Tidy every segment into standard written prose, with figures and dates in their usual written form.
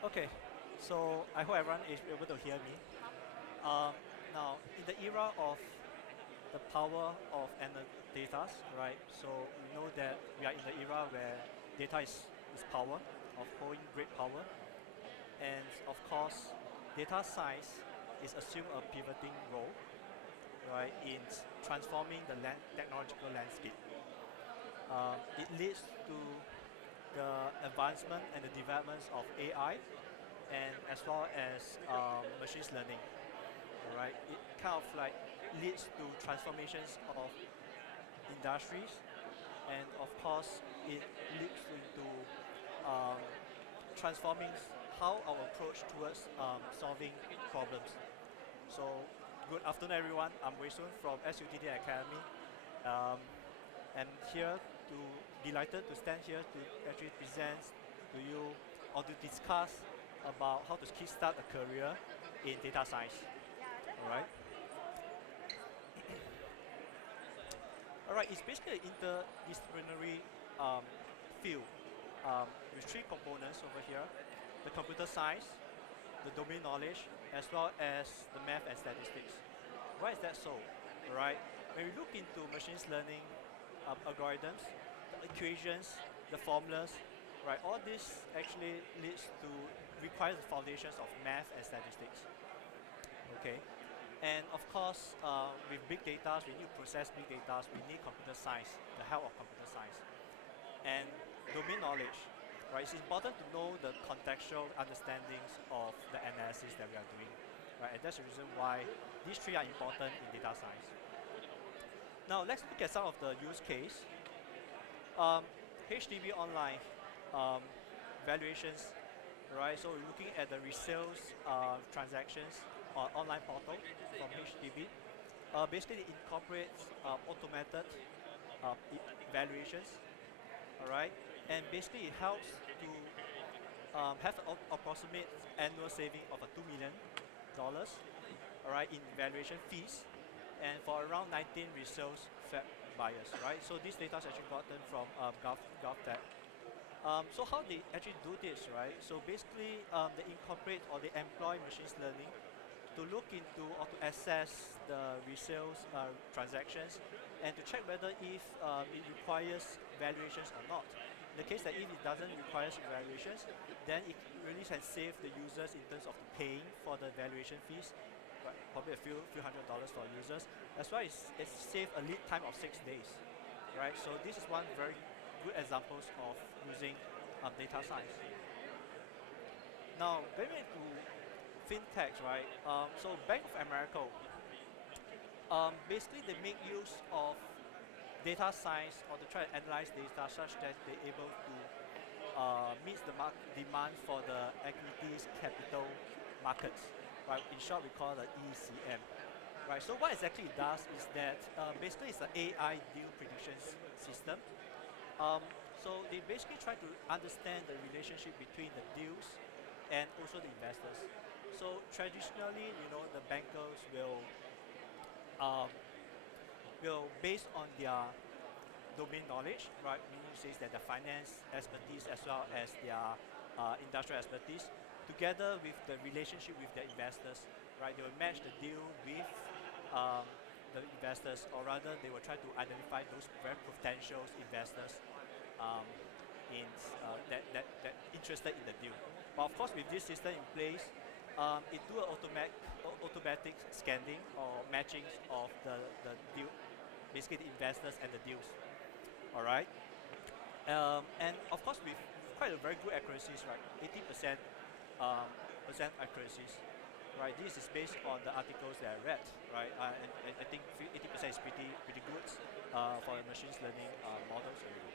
Okay, so I hope everyone is able to hear me. Um, Now, in the era of the power of data, right? So we know that we are in the era where data is power, of holding great power, and of course, data science is assumed a pivoting role, right, in transforming the technological landscape. It leads to the advancement and the developments of AI and as well as machine learning. All right, it kind of like leads to transformations of industries, and of course, it leads into um, transforming how our approach towards solving problems. So, good afternoon, everyone. I'm Wei Sun from SUTD Academy. Um, and here to delighted to stand here to actually present to you or to discuss about how to kickstart a career in data science. All right. All right. It's basically an interdisciplinary field with three components over here: the computer science, the domain knowledge, as well as the math and statistics. Why is that so? All right. When we look into machine learning algorithms, the equations, the formulas, right? All this actually leads to requires the foundations of math and statistics. Okay. And of course, with big data, we need to process big data. We need computer science, the help of computer science, and domain knowledge. Right, it's important to know the contextual understandings of the analysis that we are doing. Right, and that's the reason why these three are important in data science. Now let's look at some of the use case. Um, HDB online um, valuations, right? So we're looking at the resales transactions on online portal from HDB. Basically, it incorporates automated valuations, all right? And basically, it helps to have an approximate annual saving of $2 million, all right, in valuation fees, and for around 19 resales fed buyers, right? So this data is actually gotten from GovTech. So how they actually do this, right? So basically, they incorporate or they employ machine learning to look into or to assess the resales transactions and to check whether if it requires valuations or not. In the case that if it doesn't require valuations, then it really can save the users in terms of paying for the valuation fees, right? Probably a few $100s for users, as well as it save a lead time of 6 days, right? So this is one very good examples of using data science. Now, going into fintechs, right? So Bank of America, basically they make use of data science or to try to analyze data such that they're able to meet the demand for the equities capital markets, right? In short, we call it ECM. Right, so what exactly it does is that basically it's an AI deal predictions system. Um, so they basically try to understand the relationship between the deals and also the investors. So traditionally, the bankers um, will based on their domain knowledge, right? Meaning says that the finance expertise as well as their industrial expertise, together with the relationship with the investors, right? They will match the deal with um, the investors, or rather, they will try to identify those very potential investors um, in that interested in the deal. But of course, with this system in place, it do an automatic scanning or matching of the deal, basically the investors and the deals. All right, and of course with quite a very good accuracies, right? 80% percent accuracies, right? This is based on the articles that I read, right? And I think 80% is pretty good for the machine learning models already.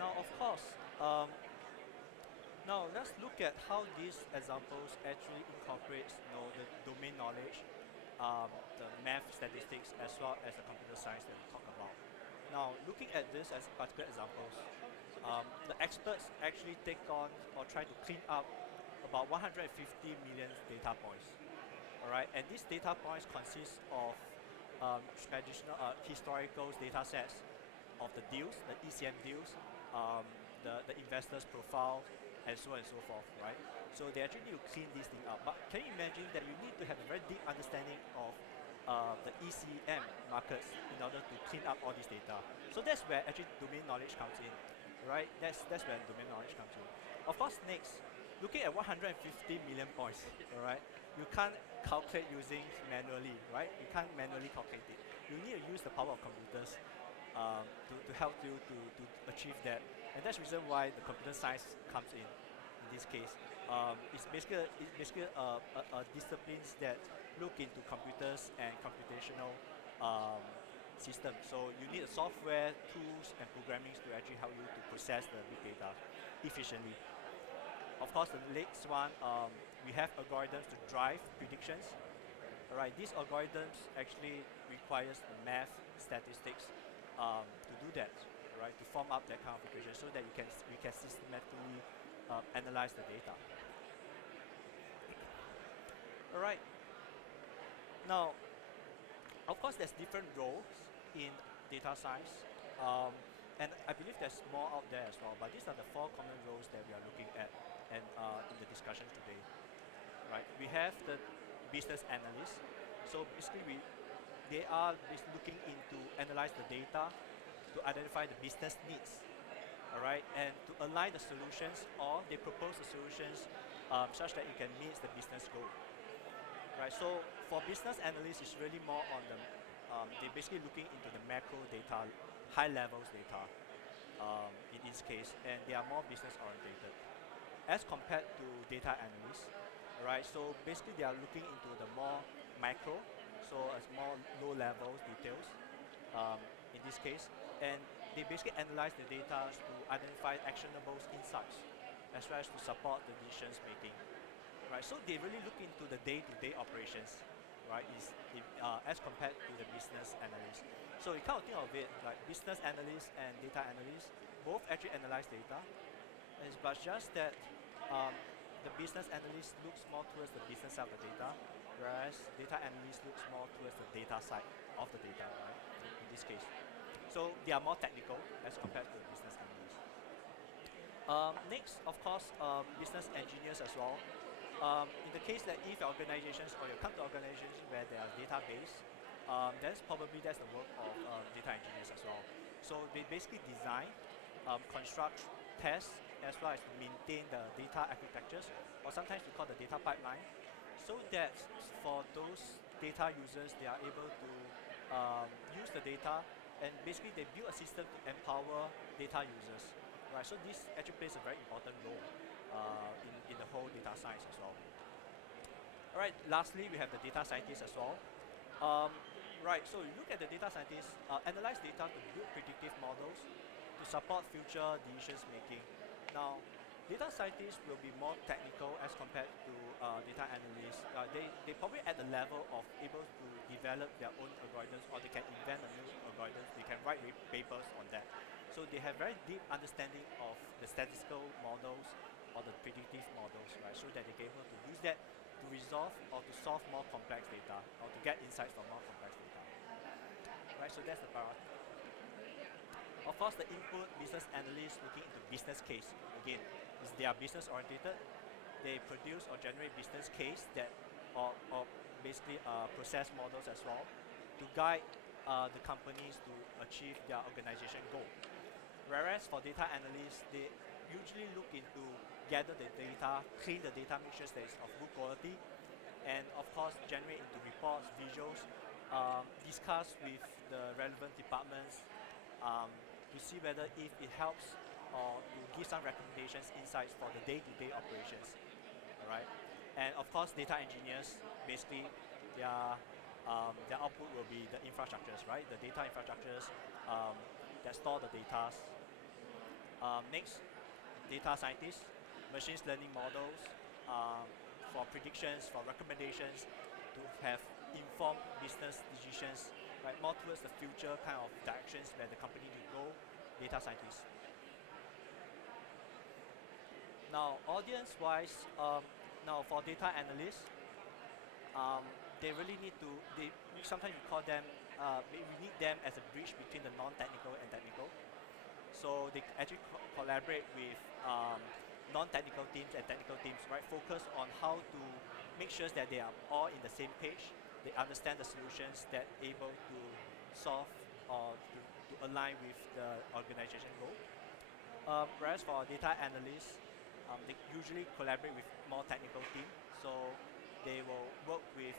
Now, of course, now let's look at how these examples actually incorporates, the domain knowledge, the math statistics, as well as the computer science that we talk about. Now, looking at this as particular examples, the experts actually take on or try to clean up about 150 million data points. All right, and these data points consist of traditional historical data sets of the deals, the ECM deals, the investors' profile, and so on and so forth, right? So they actually need to clean this thing up. But can you imagine that you need to have a very deep understanding of the ECM markets in order to clean up all this data. So that's where actually domain knowledge comes in, right? That's where domain knowledge comes in. Of course, next, looking at 150 million points, all right? You can't calculate using manually, right? You can't manually calculate it. You need to use the power of computers to help you to achieve that. And that's the reason why the computer science comes in this case. It's basically a disciplines that look into computers and computational systems. So you need a software, tools, and programming to actually help you to process the big data efficiently. Of course, the next one, we have algorithms to drive predictions. All right, these algorithms actually requires math, statistics to do that, right? To form up that kind of equation so that we can systematically analyze the data. All right. Now, of course, there's different roles in data science, and I believe there's more out there as well. But these are the 4 common roles that we are looking at, and in the discussion today. Right? We have the business analyst. So basically, they are basically looking into analyze the data to identify the business needs. All right, and to align the solutions, or they propose the solutions such that it can meet the business goal. Right, so for business analysts, it's really more on the, they're basically looking into the macro data, high levels data in this case, and they are more business oriented as compared to data analysts. Right, so basically they are looking into the more micro, so as more low levels details in this case, and they basically analyze the data to identify actionable insights as well as to support the decisions making. Right, so they really look into the day-to-day operations, right? As compared to the business analyst. So you kind of think of it like business analyst and data analyst both actually analyze data, but just that the business analyst looks more towards the business side of the data, whereas data analyst looks more towards the data side of the data, right? In this case. So they are more technical as compared to the business analyst. Next, of course, business engineers as well. In the case that if organizations or you come to organizations where there are database, that's the work of data engineers as well. So they basically design, construct, test, as well as maintain the data architectures, or sometimes we call the data pipeline, so that for those data users, they are able to use the data, and basically they build a system to empower data users. Right, so this actually plays a very important role in the whole data science as well. All right, lastly, we have the data scientists as well. Right, so you look at the data scientists, analyze data to build predictive models to support future decisions making. Now, data scientists will be more technical as compared to data analysts. They probably at the level of able to develop their own algorithms, or they can invent a new algorithms, they can write papers on that. So they have very deep understanding of the statistical models or the predictive models, right? So that they can able to use that to resolve or to solve more complex data, or to get insights from more complex data. Right, so that's the priority. Of course, the input business analysts looking into business case. Again, they are business oriented. They produce or generate business case that, or basically process models as well to guide the companies to achieve their organization goal. Whereas for data analysts, they usually look into gather the data, clean the data, make sure that it's of good quality, and of course generate into reports, visuals, discuss with the relevant departments to see whether if it helps or to give some recommendations, insights for the day-to-day operations. All right, and of course data engineers, basically their output will be the infrastructures, right? The data infrastructures that store the data. Next, data scientists, machine learning models for predictions, for recommendations, to have informed business decisions, right? More towards the future kind of directions where the company will go. Data scientists. Now, audience-wise, now for data analysts, they really need to. Sometimes we call them. We need them as a bridge between the non-technical and technical. So they actually collaborate with non-technical teams and technical teams, right, focus on how to make sure that they are all in the same page. They understand the solutions that able to solve or to align with the organization goal. Whereas for data analysts, they usually collaborate with more technical team. So they will work with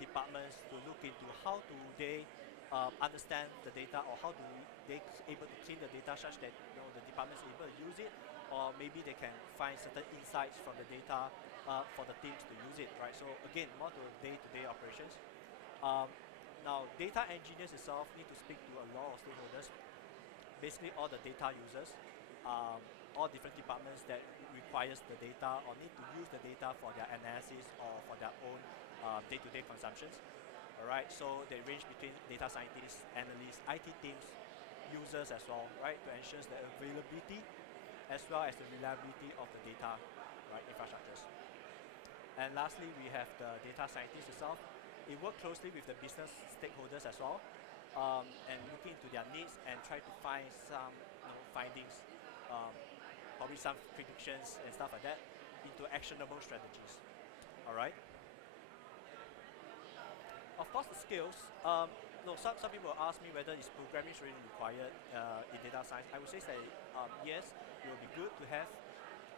departments to look into how do they understand the data, or how do they able to clean the data such that the department is able to use it, or maybe they can find certain insights from the data for the teams to use it, right? So again, more to day-to-day operations. Now, data engineers itself need to speak to a lot of stakeholders, basically all the data users, all different departments that requires the data or need to use the data for their analysis or for their own day-to-day consumptions. All right, so they range between data scientists, analysts, IT teams, users as well, right, to ensure the availability as well as the reliability of the data, right, infrastructures. And lastly, we have the data scientists itself. They work closely with the business stakeholders as well, and looking into their needs and try to find some findings, probably some predictions and stuff like that, into actionable strategies. All right. Of course, the skills. Some people ask me whether is programming really required in data science. I would say that yes, it will be good to have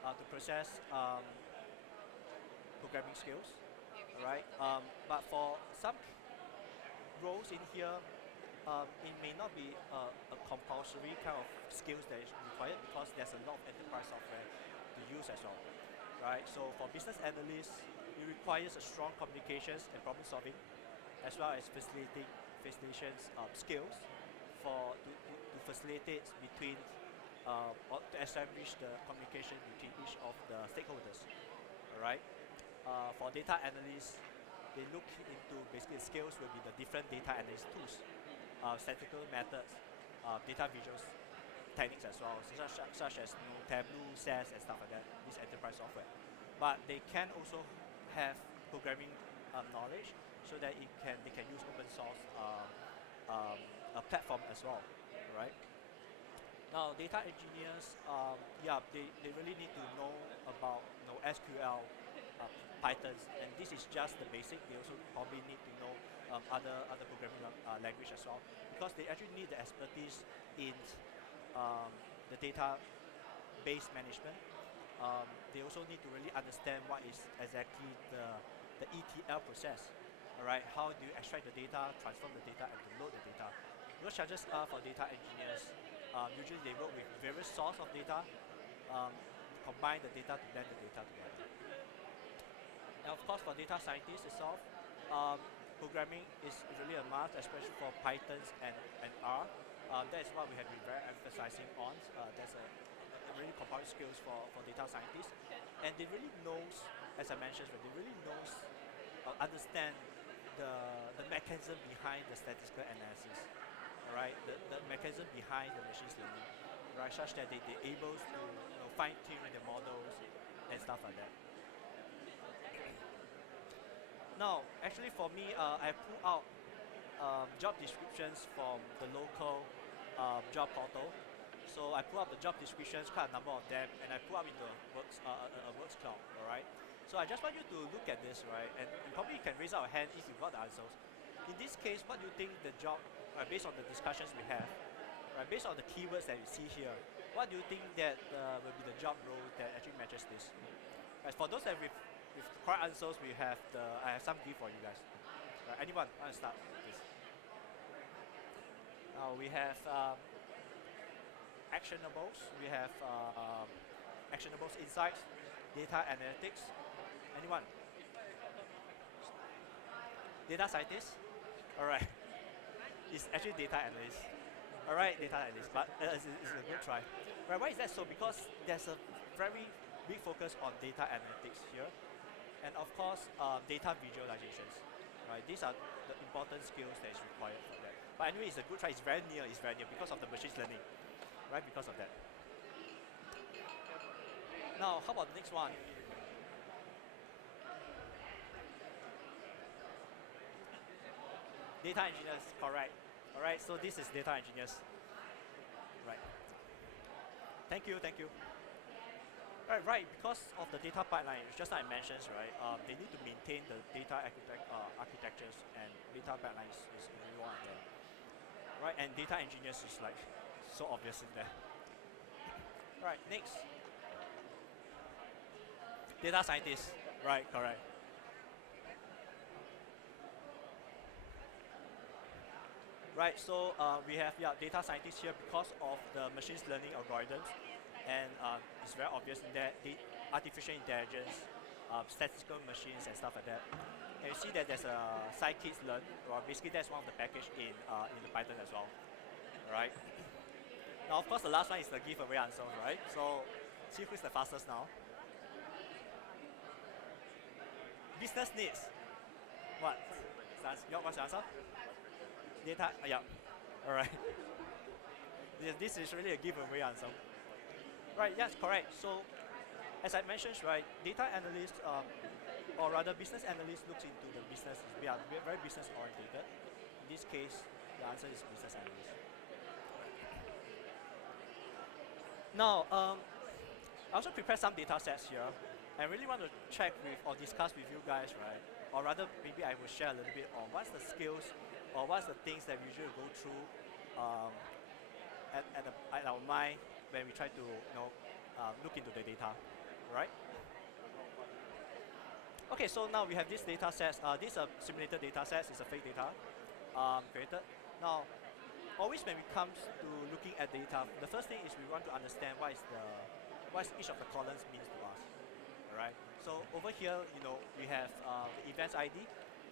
to process programming skills. All right. But for some roles in here, it may not be a compulsory kind of skills that is required, because there's a lot of enterprise software to use as well. Right. So for business analysts, it requires a strong communications and problem solving, as well as facilitation skills to facilitate between or to establish the communication between each of the stakeholders. All right. For data analysts, they look into basically skills will be the different data analysis tools, statistical methods, data visuals techniques as well, such as Tableau, SAS, and stuff like that. This enterprise software, but they can also have programming knowledge, so that they can use open source a platform as well, right? Now, data engineers, they really need to know about SQL, Python, and this is just the basic. They also probably need to know other programming language as well, because they actually need the expertise in the database management. They also need to really understand what is exactly the ETL process. All right, how do you extract the data, transform the data, and to load the data? Those challenges are for data engineers. Usually they work with various sources of data, combine the data to blend the data together. And of course, for data scientists itself, programming is really a must, especially for Python and R. That is what we have been very emphasizing on. That's a really compulsory skills for data scientists. And they really knows, as I mentioned, they really knows, understand the mechanism behind the statistical analysis, all right? The mechanism behind the machine learning, right? Such that they're able to fine tune the models and stuff like that. Now, actually for me, I pull out job descriptions from the local job portal. So I pull up the job descriptions, quite a number of them, and I pull up into a works cloud, all right? So I just want you to look at this, right? And probably you can raise out a hand if you've got the answers. In this case, what do you think the job, based on the discussions we have, right, based on the keywords that you see here, what do you think that will be the job role that actually matches this? Right, for those that with correct answers, I have some gift for you guys. Right, anyone want to start with this? Now we have actionables. We have actionables insights, data analytics. Anyone? Data scientist? All right. It's actually data analyst. All right, data analyst, but it's a good try. Right, why is that so? Because there's a very big focus on data analytics here, and of course, data visualizations. Right, these are the important skills that is required for that. But anyway, it's a good try. It's very near because of the machine learning, right? Because of that. Now, how about the next one? Data engineers, correct. All right, so this is data engineers. Right. Thank you. Right. Because of the data pipeline, just like I mentioned, right, they need to maintain the data architectures, and data pipelines is really one of them, right? And data engineers is like so obvious in there. Right. Next, data scientists. Right. Correct. Right. So we have data scientists here because of the machine learning algorithms, and it's very obvious in that the artificial intelligence, statistical machines and stuff like that. And you see that there's a scikit-learn, or basically that's one of the package in the Python as well, right? Now, of course, the last one is the giveaway answer, right? So, see who's the fastest now. Business needs. What? What's your answer? Data. Yeah. All right. This is really a giveaway answer. Right. Yes. Correct. So, as I mentioned, right, data analyst, or rather business analyst, looks into the business. We are very business oriented. In this case, the answer is business analyst. Now, I also prepared some data sets here. I really want to check with or discuss with you guys, right? Or rather, maybe I will share a little bit on what's the skills or what's the things that we usually go through at our mind when we try to look into the data, right? Okay, so now we have this data sets. These are simulated data sets. It's a fake data created. Now, always when it comes to looking at data, the first thing is we want to understand what each of the columns means to us. All right. So over here, we have the events ID.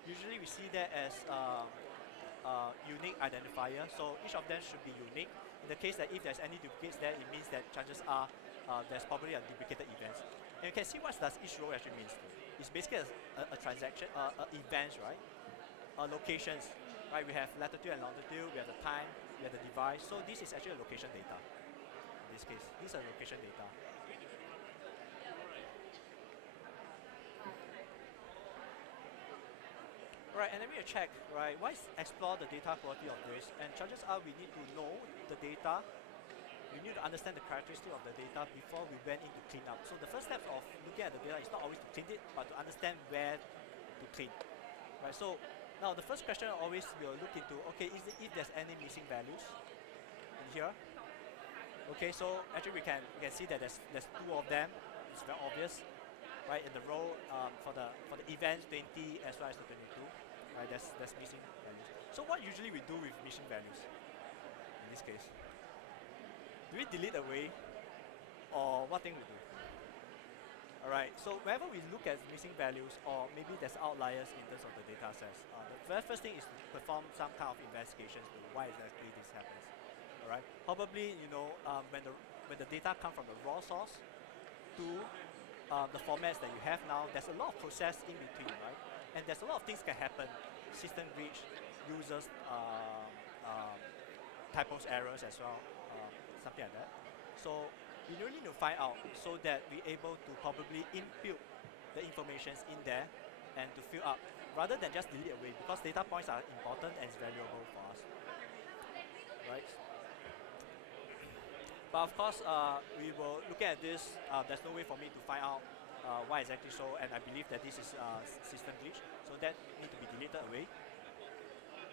Usually we see that as unique identifier. So each of them should be unique. In the case that if there's any duplicates there, it means that chances are there's probably a duplicated event. And you can see what does each row actually means to. It's basically a transaction, events, right? Locations, right? We have latitude and longitude. We have the time. We have the device. So this is actually a location data. In this case, these are location data. Right, and then we will check, right, why explore the data quality of this, and chances are we need to know the data, we need to understand the characteristic of the data before we went in to clean up. So the first step of looking at the data is not always to clean it, but to understand where to clean. Right, so now the first question always we'll look into, okay, is if there's any missing values in here. Okay, so actually we can see that there's two of them. It's very obvious, right? In the row for the events 20 as well as the 22. Right, there's missing values. So what usually we do with missing values in this case? Do we delete away, or what thing we do? All right. So whenever we look at missing values, or maybe there's outliers in terms of the data sets, the very first thing is to perform some kind of investigations to why exactly this happens. All right. Probably when the data come from the raw source to the formats that you have now, there's a lot of process in between, right? And there's a lot of things can happen. System glitch, users typos errors as well, something like that. So we really need to find out so that we're able to probably input the informations in there and to fill up rather than just delete away, because data points are important and it's valuable for us, right? But of course, we will look at this. There's no way for me to find out why exactly so, and I believe that this is system glitch, so that need to be deleted away.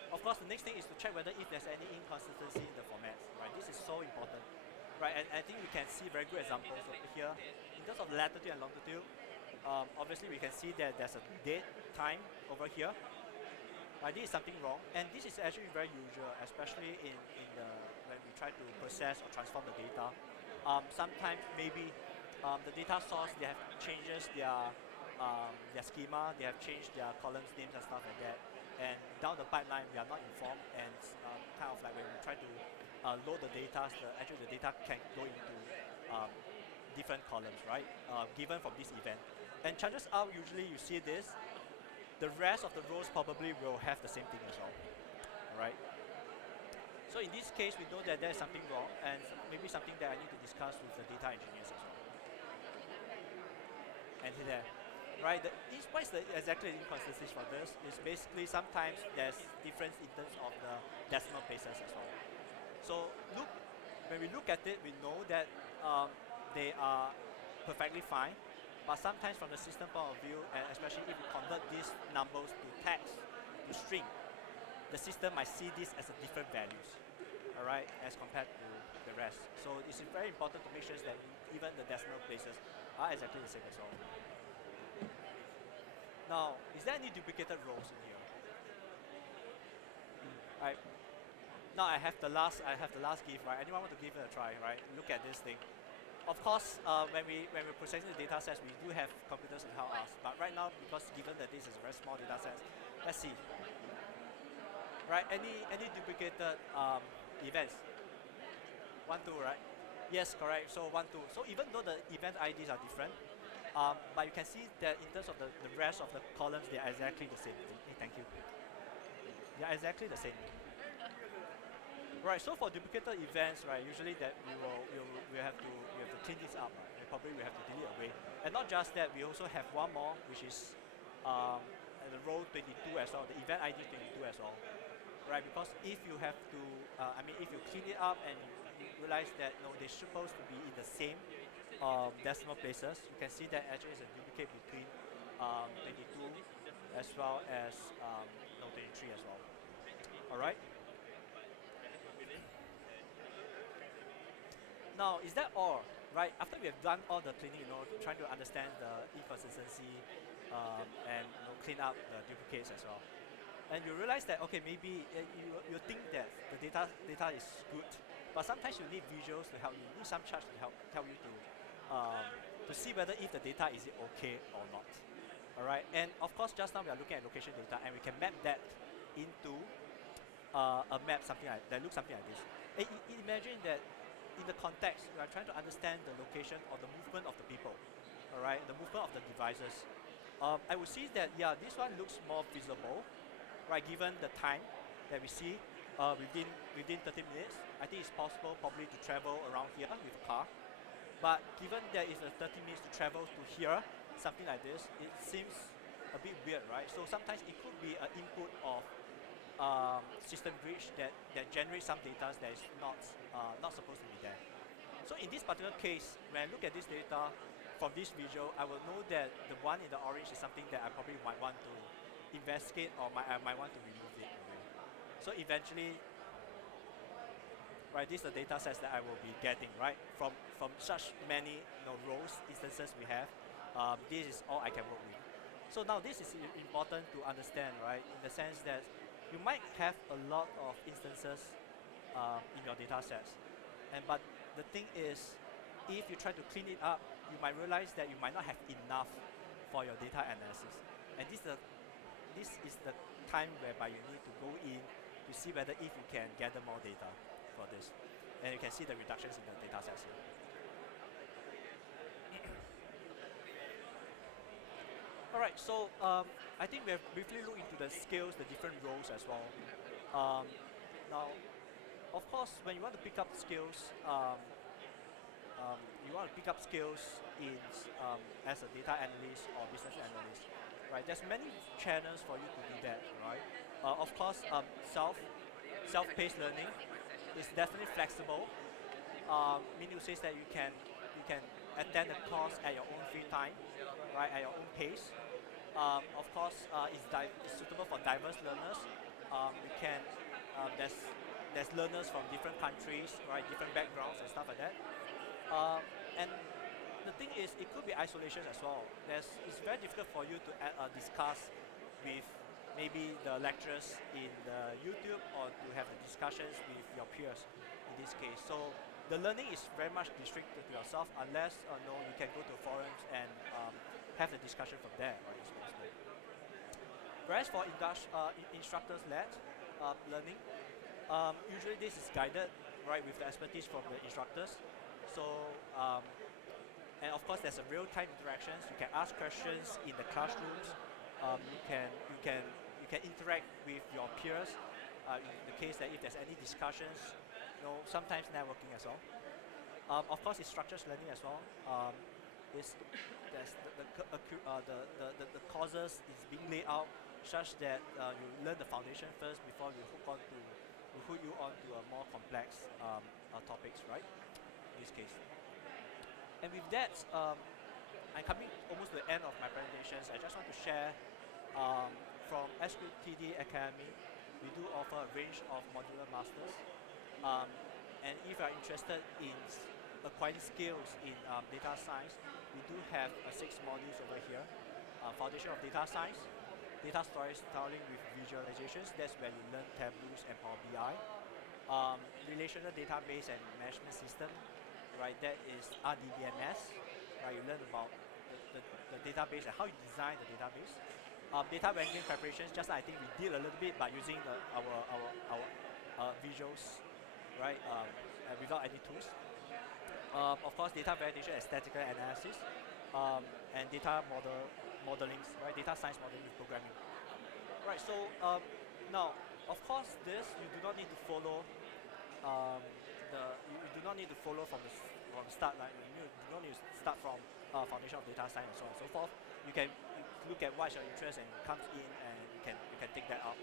Of course, the next thing is to check whether if there's any inconsistency in the formats, right? This is so important, right? And I think we can see very good examples over here. In terms of latitude and longitude, obviously we can see that there's a date time over here. This is something wrong, and this is actually very usual, especially when we try to process or transform the data. Sometimes maybe the data source, they have changes their schema, they have changed their columns names and stuff like that. And down the pipeline, we are not informed, and kind of like when we try to load the data, actually the data can go into different columns, right? Given from this event. And chances are, usually you see this, the rest of the rows probably will have the same thing as well, right? So in this case, we know that there's something wrong, and maybe something that I need to discuss with the data engineers as well. And there, right? What is exactly the inconsistencies for this? Is basically sometimes there's difference in terms of the decimal places as well. So when we look at it, we know that they are perfectly fine. But sometimes from the system point of view, and especially if you convert these numbers to text, to string, the system might see this as a different values, all right, as compared to the rest. So it's very important to make sure that even the decimal places are exactly the same as well. Now, is there any duplicated rows in here? Right. Now I have the last gift, right? Anyone want to give it a try, right? Look at this thing. Of course, when we're processing the data sets, we do have computers to help us. But right now, because given that this is a very small data set, let's see. Right? Any duplicated events? 1, 2, right? Yes, correct. So 1, 2. So even though the event IDs are different, but you can see that in terms of the rest of the columns, they are exactly the same. Thank you. They are exactly the same. Right. So for duplicated events, right, usually that we have to clean this up. Right? Probably we have to delete away. And not just that, we also have one more, which is the row 22 as well, the event ID 22 as well. Right, because if you have to, if you clean it up and you realize that no, they're supposed to be in the same decimal places, you can see that actually is a duplicate between 22 as well as 23 as well. All right. Now, is that all? Right, after we have done all the cleaning, trying to understand the inconsistency and clean up the duplicates as well. And you realize that, okay, maybe you think that the data is good, but sometimes you need visuals to help you, need some charts to help you to see whether if the data is okay or not. All right, and of course, just now we are looking at location data, and we can map that into a map that looks something like this. And imagine that in the context, we are trying to understand the location or the movement of the people, all right, the movement of the devices. I would see that, yeah, this one looks more visible, right, given the time that we see within 30 minutes. I think it's possible probably to travel around here with a car. But given that it's a 30 minutes to travel to here, something like this, it seems a bit weird, right? So sometimes it could be an input of system bridge that generates some data that is not supposed to be there. So in this particular case, when I look at this data from this visual, I will know that the one in the orange is something that I probably might want to investigate or I might want to remove it away. So eventually, right, these are the data sets that I will be getting, right, from such many rows, instances we have. This is all I can work with. So now this is important to understand, right, in the sense that you might have a lot of instances in your data sets, but the thing is, if you try to clean it up, you might realize that you might not have enough for your data analysis, and this is the time whereby you need to go in to see whether if you can gather more data for this, and you can see the reductions in the data sets here. All right, so I think we have briefly looked into the scales, the different roles as well. Now, of course, when you want to pick up skills, as a data analyst or business analyst, right? There's many channels for you to do that, right? Of course, self-paced learning is definitely flexible. Meaning says that you can attend a course at your own free time, right? At your own pace. Of course, it's suitable for diverse learners. There's learners from different countries, right? Different backgrounds and stuff like that. And the thing is, it could be isolation as well. It's very difficult for you to discuss with maybe the lecturers in the YouTube or to have the discussions with your peers in this case. So the learning is very much restricted to yourself unless you can go to forums and have the discussion from there, right? It's possible. Whereas for instructors-led learning, usually this is guided, right, with the expertise from the instructors. So, and of course, there's a real-time interactions. You can ask questions in the classrooms. You can interact with your peers. In the case that if there's any discussions, sometimes networking as well. Of course, it's structured learning as well. The courses is being laid out such that you learn the foundation first before you hook you on to a more complex topics, right? In this case. And with that, I'm coming almost to the end of my presentations. I just want to share from SUTD Academy, we do offer a range of modular masters. And if you are interested in acquiring skills in data science, we do have 6 modules over here. Foundation of data science, data storytelling with visualizations, that's where you learn tables and Power BI. Relational database and management system, right, that is RDBMS, right, you learn about the database and how you design the database. Data wrangling preparations, just I think we did a little bit by using our visuals, right, without any tools. Of course, data validation and statistical analysis, and data modeling, right, data science modeling with programming. Right, so now, of course, this you do not need to follow you do not need to follow from the start, right? You do not need to start from foundation of data science and so on and so forth. You can look at what's your interest and comes in, and you can take that out.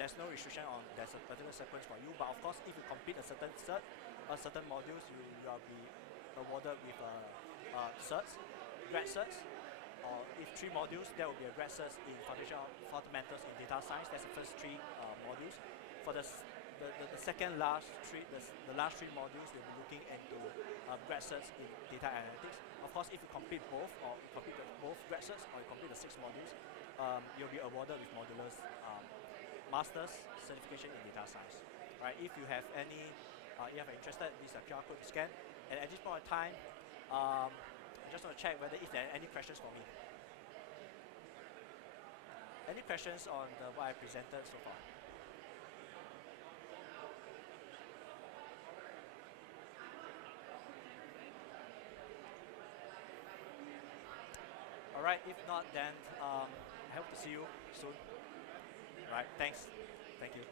There's no restriction on there's a particular sequence for you, but of course, if you complete a certain certain modules, you will be awarded with certs, grad certs. Or if 3 modules, there will be a grad certs in foundation of fundamentals in data science. That's the first 3 modules. For the last 3 modules, we'll be looking into grad certs in data analytics. Of course, if you complete both, or complete both grad certs, or you complete the 6 modules, you'll be awarded with modulars master's certification in data science. Right? If you have any, if you are interested, this is a QR code to scan. And at this point in time, I just want to check whether if there are any questions for me. Any questions on what I presented so far? All right, if not, then I hope to see you soon. All right, thanks. Thank you.